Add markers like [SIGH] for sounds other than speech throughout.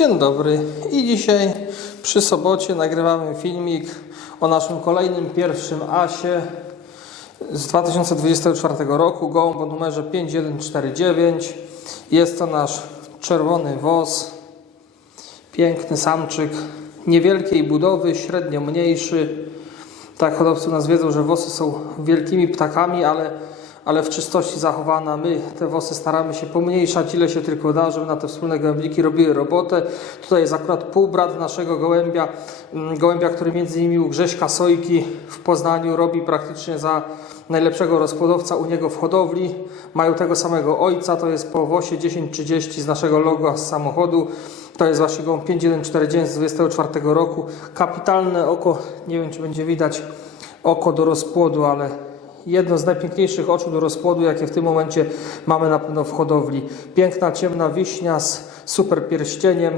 Dzień dobry i dzisiaj przy sobocie nagrywamy filmik o naszym kolejnym pierwszym asie z 2024 roku, gołąb o numerze 5149. Jest to nasz czerwony woz, piękny samczyk, niewielkiej budowy, średnio mniejszy. Tak hodowcy nas wiedzą, że wosy są wielkimi ptakami, ale, ale w czystości zachowana. My te wosy staramy się pomniejszać, ile się tylko da, żeby na te wspólne gołębniki robiły robotę. Tutaj jest akurat półbrat naszego gołębia, mm, gołębia, który między innymi u Grześka Sojki w Poznaniu robi praktycznie za najlepszego rozpłodowca u niego w hodowli. Mają tego samego ojca, to jest po wosie 1030 z naszego logo z samochodu. To jest właśnie gołąb 5149 z 24 roku. Kapitalne oko, nie wiem czy będzie widać oko do rozpłodu, ale jedno z najpiękniejszych oczu do rozpłodu, jakie w tym momencie mamy na pewno w hodowli. Piękna, ciemna wiśnia z super pierścieniem.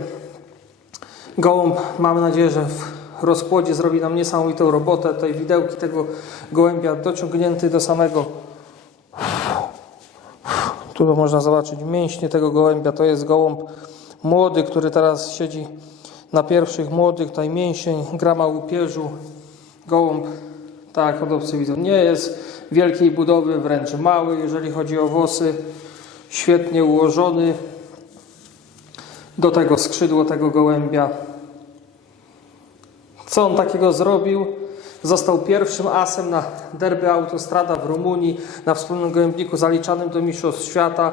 Gołąb, mamy nadzieję, że w rozpłodzie zrobi nam niesamowitą robotę. Tutaj widełki tego gołębia dociągnięty do samego tu można zobaczyć mięśnie tego gołębia. To jest gołąb młody, który teraz siedzi na pierwszych młodych. Tutaj mięsień, grama łupieżu. Gołąb, tak hodowcy widzą, nie jest wielkiej budowy, wręcz mały, jeżeli chodzi o włosy. Świetnie ułożony. Do tego skrzydło tego gołębia. Co on takiego zrobił? Został pierwszym asem na derby Autostrada w Rumunii, na wspólnym gołębniku zaliczanym do Mistrzostw Świata.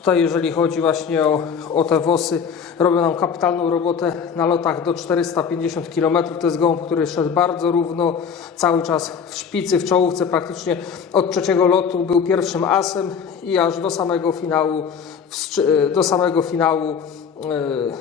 Tutaj, jeżeli chodzi właśnie o, o te wosy, robią nam kapitalną robotę na lotach do 450 km. To jest gołąb, który szedł bardzo równo, cały czas w szpicy, w czołówce, praktycznie od trzeciego lotu był pierwszym asem i aż do samego finału, wstrzy- do samego finału yy,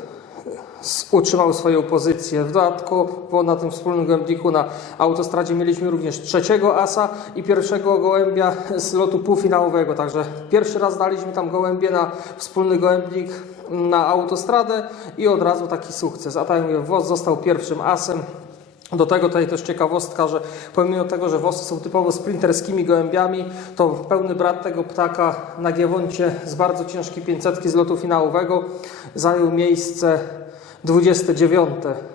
utrzymał swoją pozycję. Dodatkowo na tym wspólnym gołębniku na autostradzie mieliśmy również trzeciego asa i pierwszego gołębia z lotu półfinałowego. Także pierwszy raz daliśmy tam gołębie na wspólny gołębnik na autostradę i od razu taki sukces. A tak jak WOS został pierwszym asem. Do tego tutaj też ciekawostka, że pomimo tego, że wosy są typowo sprinterskimi gołębiami, to pełny brat tego ptaka na Giewoncie z bardzo ciężkiej 500 z lotu finałowego zajął miejsce 29.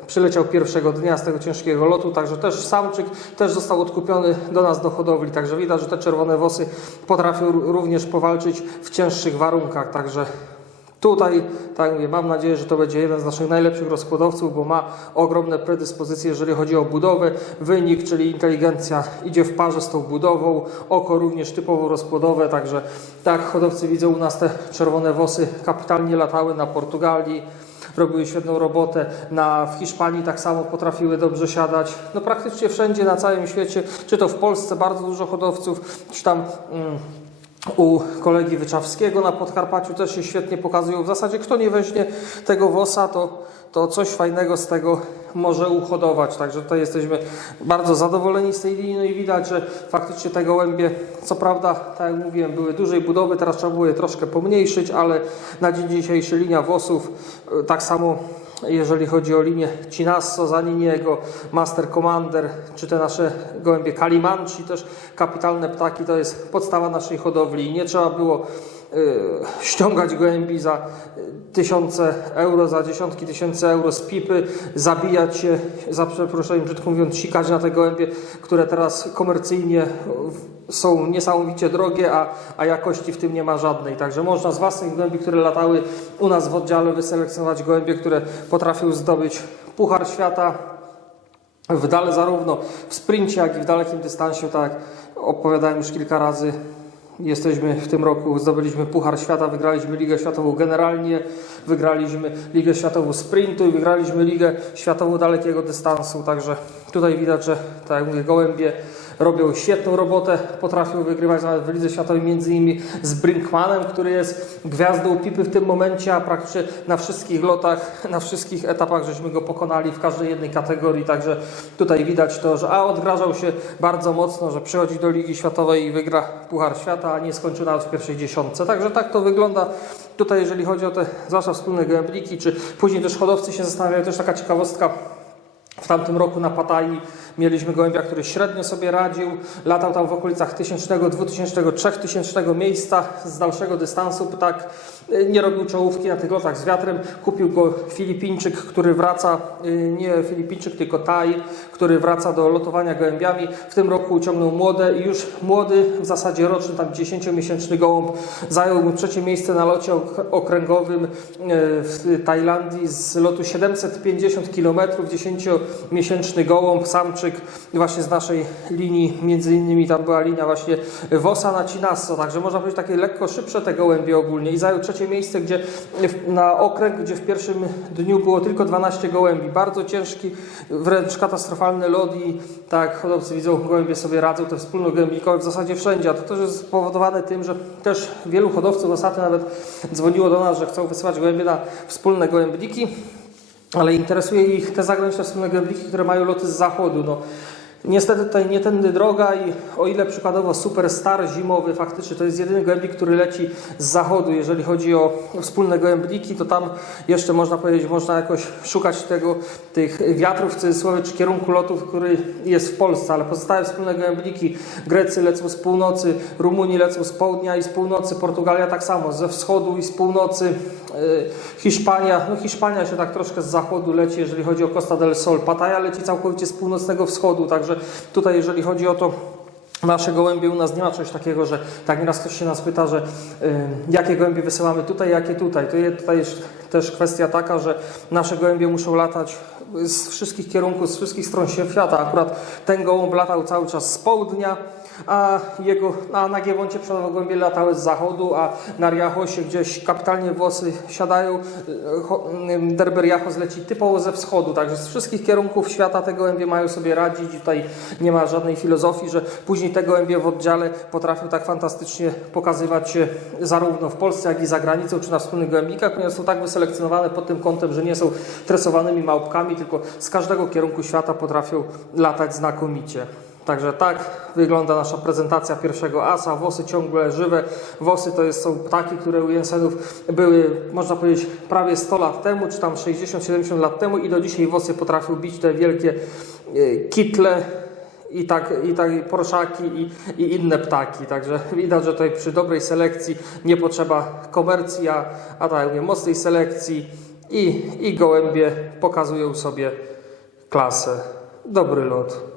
Przyleciał pierwszego dnia z tego ciężkiego lotu, także też samczyk też został odkupiony do nas do hodowli, także widać, że te czerwone wosy potrafią ró- również powalczyć w cięższych warunkach, także Tutaj, tak mówię, mam nadzieję, że to będzie jeden z naszych najlepszych rozkładowców, bo ma ogromne predyspozycje, jeżeli chodzi o budowę. Wynik, czyli inteligencja idzie w parze z tą budową, oko również typowo rozkładowe, także tak hodowcy widzą u nas te czerwone wosy kapitalnie latały na Portugalii. Robiły świetną robotę. Na, w Hiszpanii tak samo potrafiły dobrze siadać. No praktycznie wszędzie na całym świecie, czy to w Polsce bardzo dużo hodowców, czy tam mm, u kolegi Wyczawskiego na Podkarpaciu też się świetnie pokazują. W zasadzie kto nie weźmie tego wosa, to, to coś fajnego z tego może uhodować. Także tutaj jesteśmy bardzo zadowoleni z tej linii no i widać, że faktycznie te gołębie, co prawda, tak jak mówiłem, były dużej budowy, teraz trzeba było je troszkę pomniejszyć, ale na dzień dzisiejszy linia wosów, y, tak samo jeżeli chodzi o linię Cinasso, Zaniniego, Master Commander, czy te nasze gołębie Kalimanci, też kapitalne ptaki, to jest podstawa naszej hodowli. Nie trzeba było ściągać gołębi za y, tysiące euro, za dziesiątki tysięcy euro z pipy, zabijać się, za przeproszeniem brzydko mówiąc, sikać na te gołębie, które teraz komercyjnie są niesamowicie drogie, a, a jakości w tym nie ma żadnej. Także można z własnych gołębi, które latały u nas w oddziale, wyselekcjonować gołębie, które potrafią zdobyć Puchar Świata w dale zarówno w sprincie, jak i w dalekim dystansie. Tak jak opowiadałem już kilka razy, Jesteśmy w tym roku, zdobyliśmy Puchar Świata, wygraliśmy Ligę Światową generalnie, wygraliśmy Ligę Światową sprintu i wygraliśmy Ligę Światową dalekiego dystansu. Także tutaj widać, że tak jak mówię, gołębie robią świetną robotę, potrafią wygrywać nawet w Lidze Światowej między innymi z Brinkmanem, który jest gwiazdą Pipy w tym momencie, a praktycznie na wszystkich lotach, na wszystkich etapach żeśmy go pokonali w każdej jednej kategorii, także tutaj widać to, że a odgrażał się bardzo mocno, że przychodzi do Ligi Światowej i wygra Puchar Świata, a nie skończył nawet w pierwszej dziesiątce. Także tak to wygląda tutaj, jeżeli chodzi o te zwłaszcza wspólne gębliki, czy później też hodowcy się zastanawiają, też taka ciekawostka, w tamtym roku na Pattayyi mieliśmy gołębia, który średnio sobie radził, latał tam w okolicach 1000, 2000, 3000 miejsca z dalszego dystansu, tak nie robił czołówki na tych lotach z wiatrem. Kupił go Filipińczyk, który wraca, y, nie Filipińczyk, tylko Taj, który wraca do lotowania gołębiami. W tym roku uciągnął młode i już młody, w zasadzie roczny, tam 10-miesięczny gołąb, zajął mu trzecie miejsce na locie ok- okręgowym y, w Tajlandii z lotu 750 km, 10-miesięczny gołąb, samczyk właśnie z naszej linii, między innymi tam była linia właśnie Wosa na Cinasso, także można powiedzieć takie lekko szybsze te gołębie ogólnie. I zajął trzecie miejsce, gdzie na okręg, gdzie w pierwszym dniu było tylko 12 gołębi, bardzo ciężki, wręcz katastrofalny lot i tak hodowcy widzą, gołębie sobie radzą, te wspólne gołębnikowe w zasadzie wszędzie, a to też jest spowodowane tym, że też wielu hodowców ostatnio nawet dzwoniło do nas, że chcą wysyłać gołębie na wspólne gołębniki, ale interesuje ich te zagraniczne wspólne gołębniki, które mają loty z zachodu. No, niestety tutaj nie tędy droga i o ile przykładowo Superstar zimowy faktycznie to jest jedyny gołębik, który leci z zachodu, jeżeli chodzi o wspólne gołębniki, to tam jeszcze można powiedzieć, można jakoś szukać tego, tych wiatrów w cudzysłowie, czy kierunku lotów, który jest w Polsce, ale pozostałe wspólne gołębniki, Grecy lecą z północy, Rumuni lecą z południa i z północy, Portugalia tak samo, ze wschodu i z północy, yy, Hiszpania, no Hiszpania się tak troszkę z zachodu leci, jeżeli chodzi o Costa del Sol, Pattaya leci całkowicie z północnego wschodu, także tutaj jeżeli chodzi o to, Nasze gołębie u nas nie ma czegoś takiego, że tak nieraz ktoś się nas pyta, że y, jakie gołębie wysyłamy tutaj, jakie tutaj. To jest, tutaj też kwestia taka, że nasze gołębie muszą latać z wszystkich kierunków, z wszystkich stron świata. Akurat ten gołąb latał cały czas z południa, a jego, a na Giewoncie przykładowo gołębie latały z zachodu, a na Riachosie gdzieś kapitalnie włosy siadają. cho- y, Derber Jachos leci typowo ze wschodu, także z wszystkich kierunków świata te gołębie mają sobie radzić. Tutaj nie ma żadnej filozofii, że później te gołębie w oddziale potrafią tak fantastycznie pokazywać się zarówno w Polsce, jak i za granicą, czy na wspólnych gołębnikach, ponieważ są tak wyselekcjonowane pod tym kątem, że nie są tresowanymi małpkami, tylko z każdego kierunku świata potrafią latać znakomicie. Także tak wygląda nasza prezentacja pierwszego asa. Wosy ciągle żywe. Wosy to jest, są ptaki, które u Jensenów były, można powiedzieć, prawie 100 lat temu, czy tam 60-70 lat temu i do dzisiaj wosy potrafią bić te wielkie e, kitle i tak, i tak i porszaki i, i inne ptaki. Także [LAUGHS] widać, że tutaj przy dobrej selekcji nie potrzeba komercji, a, a tak mówię, mocnej selekcji i, i gołębie pokazują sobie klasę. Dobry lot.